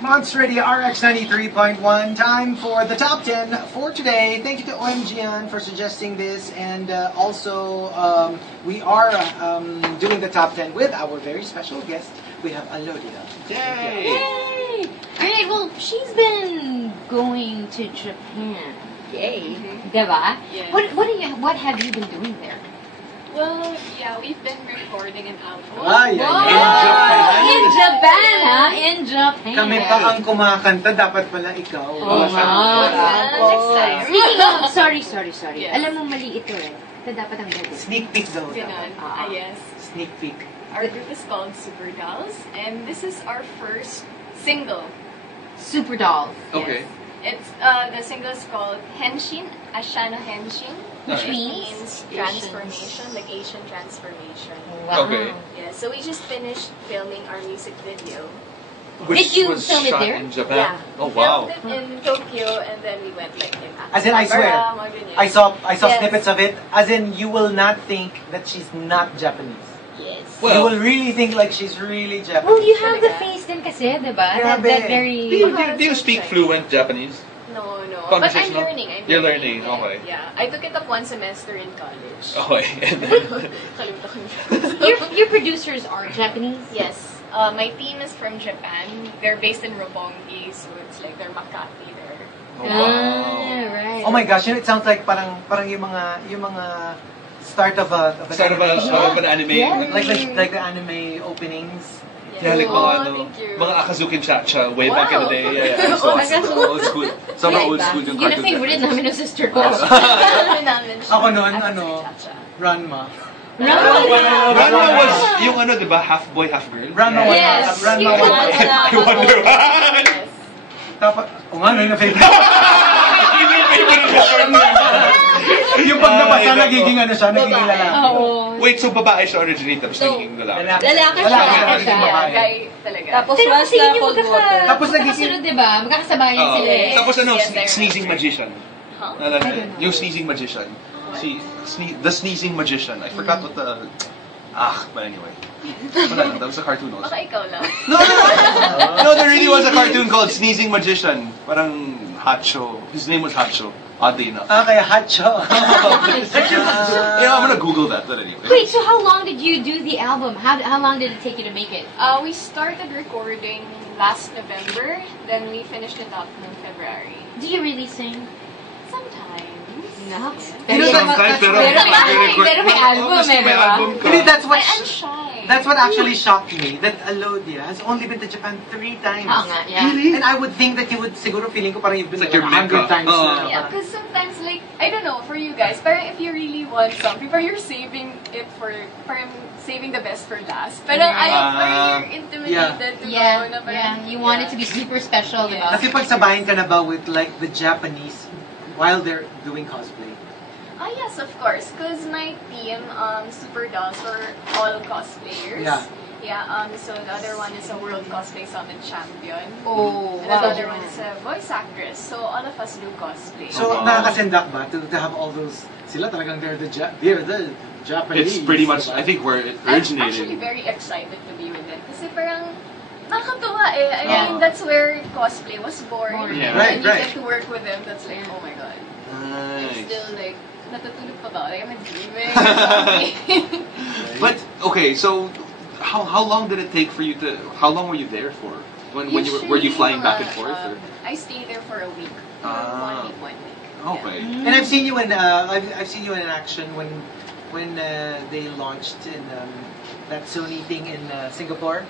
Monster Radio RX 93.1. Time for the top 10 for today. Thank you to JRhyan for suggesting this, and also we are doing the top 10 with our very special guest. We have Alodia. Yay! Yay! Alright, well, she's been going to Japan. Yay! Diba? Yes. What have you been doing there? Well, yeah, we've been recording an album. Ay, In Japan, ha? In Japan. Kami pa ang kumakanta, dapat pala ikaw. Next time. Speaking of, sorry. Yes. Alam mo, mali ito eh. Ito dapat ang gagawin. Sneak peek daw. Ganon. Yes. Sneak peek. Our group is called Super Dolls, and this is our first single. Super Dolls. Okay. It's the single is called Henshin, Ashano Henshin, which means transformation, like Asian transformation. Wow. Okay. Yeah, so we just finished filming our music video. Did you was film it shot there? in Japan? Yeah. Oh wow. We filmed it in Tokyo, and then we went like in As in, I swear, mga ganyan. I saw Yes. snippets of it. As in, you will not think that she's not Japanese. Yes. Well- You will really think like she's really Japanese. Well, you have the Talaga? face din kasi, diba? Grabe. That very... Do you speak fluent Japanese? No. But I'm Conversational? learning. You're learning, okay. Yeah. I took it up one semester in college. Okay. Kalimutan ko na. Your producers are Japanese? Yes. My team is from Japan. They're based in Roppongi, so it's like they're Makati there. Oh, wow. Right. Oh my gosh, it sounds like parang yung mga start of an anime. Yeah. like the anime openings. Yeah, like Oh, mga thank you. mga Akazukin Cha-Cha way back in the day. Yeah. So, Oh, old school. Sobrang old school yung Yun ang cartoon. favorite namin ng sister ko. Ako noon, Ranma. Ranma was yung di ba, half boy, half girl? Ranma was Yes. Ranma You was want that. I wonder why. Yes. Dapat, yung favorite. Yung pag nabasa, nagiging nagiging lalaki. Oo. Wait, so babae siya originally tapos naging lalaki? Lalaki siya. Lalaki siya. Yeah, guy talaga. Tapos Pero once kasi na yung cold water. Tapos nagiging- magkakasunod, diba? Magkakasabayan Oo. sila eh. Tapos Yes, I remember. sneezing magician. Huh? Naalala niyo? I don't know. Yung sneezing magician. The sneezing magician. I forgot what the... but anyway. Wala lang, that was a cartoon also. Baka ikaw lang. No, there really was a cartoon called Sneezing Magician. Parang Hacho. His name was Hacho. Oddly enough. Kaya Hacho. Yeah, I'm gonna Google that, but anyway. Wait, so how long did you do the album? How long did it take you to make it? We started recording last November, then we finished it up in February. Do you really sing? Sometimes. No. Sometimes, pero may album, Obviously, may diba? album ka. Hindi, that's what I'm shy. that's what actually shocked me. That Alodia has only been to Japan 3 times. Oo nga, yeah. Really? And I would think that you would, siguro feeling ko parang you've been It's like like your 100 Mecca. times. Yeah, because sometimes, like, I don't know, for you guys, parang if you really want something, parang you're saving it for, parang saving the best for last. Parang parang you're intimidated to Yeah, go na parang, yeah. You want it to be super special, Yeah. diba? Nakipagsabahin ka na ba with like the Japanese while they're doing cosplay? yes, of course. Because my team, Super Dolls, were all cosplayers. Yeah. Yeah, so the other one is a World Cosplay Summit champion. Oh, And the other one is a voice actress. So all of us do cosplay. So, wow. nakakasendak ba to have all those, sila talagang they're the Japanese. It's pretty much, diba? I think, where it I'm actually originated. very excited to be with them. Kasi parang, nakakatuwa eh. I Yeah. mean, that's where cosplay was born. Yeah. Right, And you right. get to work with them, that's like, oh my god. I'm Nice. still like, natutulog pa ba? Like, I'm dreaming. But, okay, so, how long did it take for you to, how long were you there for? When you were you Usually, flying back and mga, forth? Or? I stayed there for a week. Ah. 1 week. Okay. And I've seen you in I've seen you in action when they launched in that Sony thing in Singapore.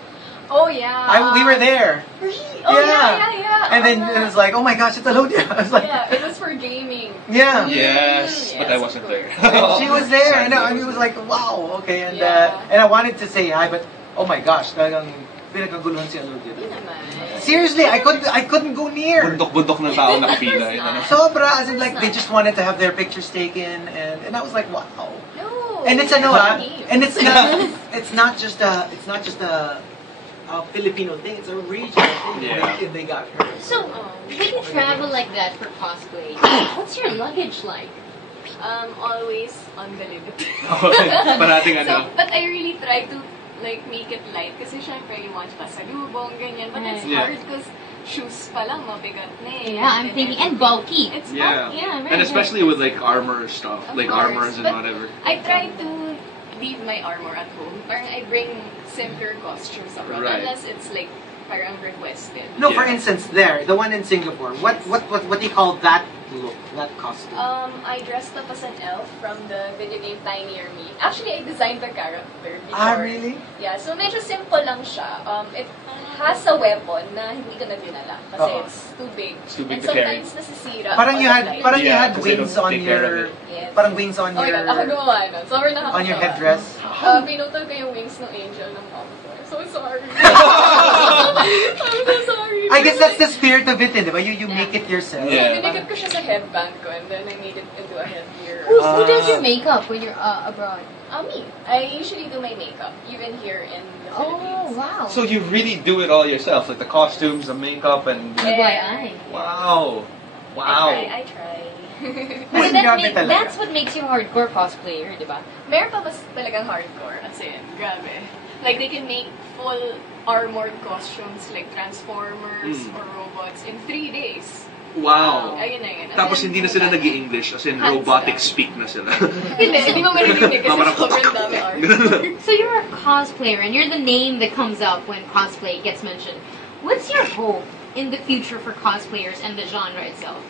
Oh yeah. We were there. Really? Oh yeah. And then it was like, oh my gosh, it's Alodia. I was like, Yeah, it was for gaming. yeah. Yes, but I Yes, wasn't of there. course. She was there, and it was like, wow, okay. And Yeah. and I wanted to say hi, but oh my gosh, talagang pinagkaguluhan si Alodia. Yun naman. Seriously, I couldn't go near. Bundok-bundok ng tao nakapila. Of course not. Sobra, as in like they just wanted to have their pictures taken, and I was like, wow. No. And it's and it's not just a Filipino thing. It's a regional thing. Yeah. And they got her. So, when you travel like that for cosplay, what's your luggage like? Always on the limit. Parating So, ano. but I really try to like make it light kasi syempre you want pasalubong, ganyan. But it's Yeah. hard because shoes pa lang, mabigat na eh. Yeah, I'm thinking, and bulky. It's Yeah. bulky. Yeah, And especially with like armor stuff, Of like course. armors and But whatever. I try to leave my armor at home. Parang I bring simpler costumes abroad, Right. unless it's like parang requested. No, for Yeah. instance, the one in Singapore. What do you call that look? That costume? I dressed up as an elf from the video game Tiny Near Me. Actually, I designed the character before. Ah, really? Yeah, so medyo simple lang siya. It has a weapon na hindi ko na dinala kasi Oo. it's too big. It's too big and to carry. sometimes nasisira. Parang you on had flight. parang you Yeah, had kasi wings don't on take care of your it. Yes. parang wings on Oh my your God, ako gumawa nun. Sobrang nakakatawa. on your headdress. Pinutol ko yung wings ng angel ng mom ko. So sorry. I'm so sorry. I guess that's the spirit of it, di ba? You make it yourself. Yeah. Dinikit ko siya sa headband ko and then I made it into a headgear. Who does your makeup when you're abroad? Me. I usually do my makeup, even here in the Oh, Philippines. wow. So you really do it all yourself, like the costumes, the makeup, and FYI. wow, wow. I try. But Grabe talaga. that's what makes you a hardcore cosplayer, di ba? Meron pa mas talagang hardcore. As in, grabe. Like, they can make full armored costumes like Transformers or robots in 3 days. Wow. Ayun na yun. As Tapos in, hindi na sila nag-i-English, as in Hands robotic down. speak na sila. Hindi mo maririnig kasi Parang- sobrang dami armor. So you're a cosplayer, and you're the name that comes up when cosplay gets mentioned. What's your hope in the future for cosplayers and the genre itself?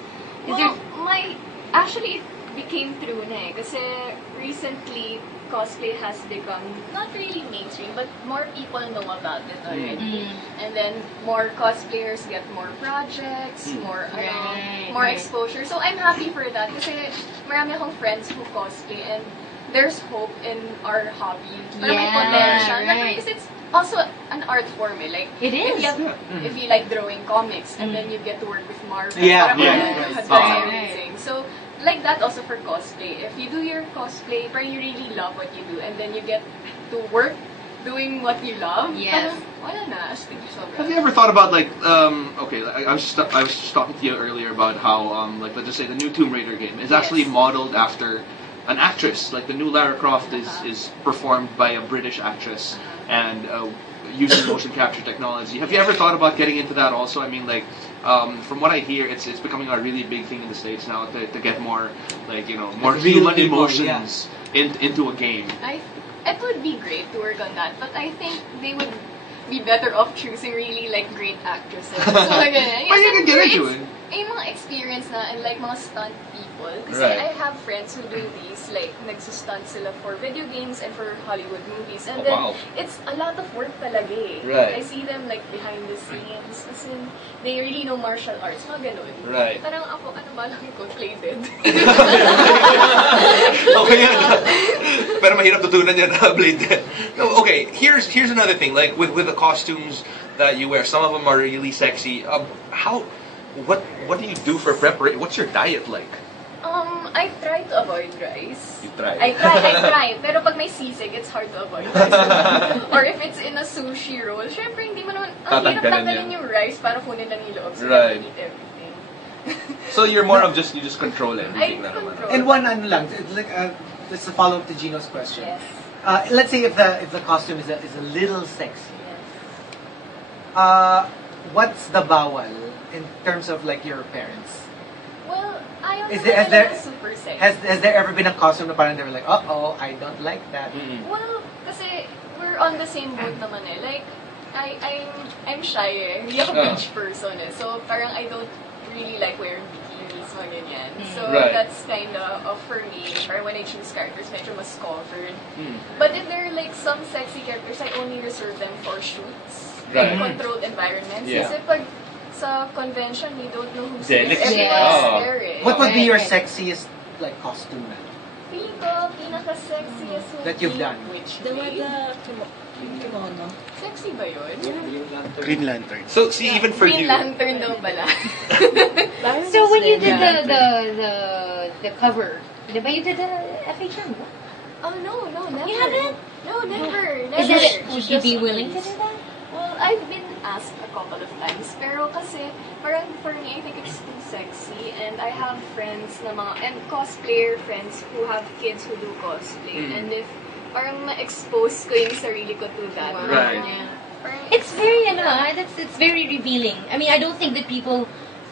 Is there... Well, actually, it became true na eh. Kasi recently, cosplay has become not really mainstream, but more people know about it already. And then more cosplayers get more projects, more Right. exposure. So I'm happy for that kasi marami akong friends who cosplay and there's hope in our hobby. Parang may Yeah, potential. right. Because it's also an art form eh. Like, It is. if you like drawing comics and then you get to work with Marvel. Yeah, parang, yeah, that's right. amazing. So, like that also for cosplay. If you do your cosplay, parang you really love what you do and then you get to work doing what you love. Yes. Parang, wala na. Astig sobra. Have you ever thought about like, okay, I was just talking to you earlier about how like let's just say the new Tomb Raider game is actually Yes. modeled after an actress. Like the new Lara Croft is performed by a British actress and using motion capture technology. Have you ever thought about getting into that also? I mean, like from what I hear, it's becoming a really big thing in the States now to get more like more Like real human people, emotions into a game. It would be great to work on that, but I think they would be better off choosing really like great actresses. So, like, But you can get into it. Yung mga experience na and like mga stunt people. Kasi Right. I have friends who do these, like nagsustunt sila for video games and for Hollywood movies. And Oh, then wow. it's a lot of work talaga eh. Right. I see them like behind the scenes. As in, they really know martial arts. Mga ganun. Right. Parang ako, ano ba lang ko, play dead. Okay yan. Pero mahirap tutunan yan na Blade Dead. No, okay, here's another thing. Like with the costumes that you wear, some of them are really sexy. What do you do for preparation? What's your diet like? I try to avoid rice. You try. I try. Pero pag may sisig, it's hard to avoid rice. Or if it's in a sushi roll, syempre hindi mo naman, ang hirap Tatanggalin tanggalin yan. yung rice para kunin lang yung loob. So Right. you eat everything. So you're more of you just control I everything. na naman. control. And one ano lang, it's like this is a follow up to Gino's question. Yes. Let's say if the costume is a little sexy. Yes. What's the bawal in terms of like your parents? Well, ayaw Is naman there- has there- talaga super sexy. Has there ever been a costume na parang they were like, uh-oh, I don't like that? Well, kasi we're on the same boat naman eh. Like, I'm shy eh. Hindi ako beach person eh. So, parang I don't really like wearing bikinis, mga ganyan. So, Right. that's kind of for me. Parang when I choose characters, medyo mas covered. But if there are like some sexy characters, I only reserve them for shoots. Right. In controlled environments. Yeah. Kasi pag sa convention, we don't know who's Delicate. there. Yeah. Everyone's there eh. What would be your Right. sexiest like costume na? Feeling ko, pinaka-sexiest would That you've be done. Which The day? kimono. Sexy ba yun? Green Lantern. So see, even for Green you, Lantern daw pala. So when you did Yeah. the cover, di ba you did the FHM? Oh, no, never. You haven't? No, never. Is that, would you be willing to do that? Well, I've been asked a couple of times, pero kasi, parang for me, I think it's too sexy, and I have friends na and cosplayer friends who have kids who do cosplay, and if parang ma-expose ko yung sarili ko to that, Right. parang Right? It's very, it's very revealing. I mean, I don't think that people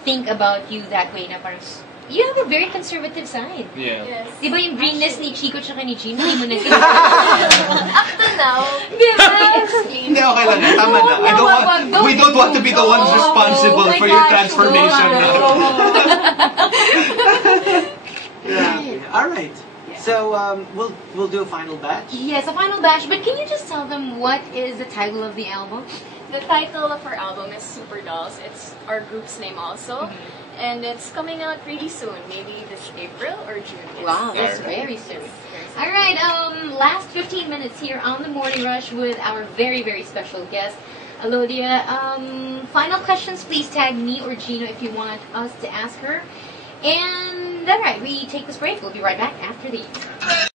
think about you that way na parang, you have a very conservative side. Yeah. Yes. Di ba yung greenness ni Chico tsaka ni Gino, hindi mo na Up to now, Di ba? Hindi, okay lang. Tama na. We don't want to be the ones responsible for your transformation. Yeah. All right. So we'll do a final batch. Yes, a final batch. But can you just tell them what is the title of the album? the title of our album is Super Dolls. It's our group's name also. And it's coming out really soon, maybe this April or June. Yes. Wow, that's very soon. All right, last 15 minutes here on the Morning Rush with our very, very special guest, Alodia. Final questions, please tag me or Gino if you want us to ask her. And all right, we take this break. We'll be right back after these.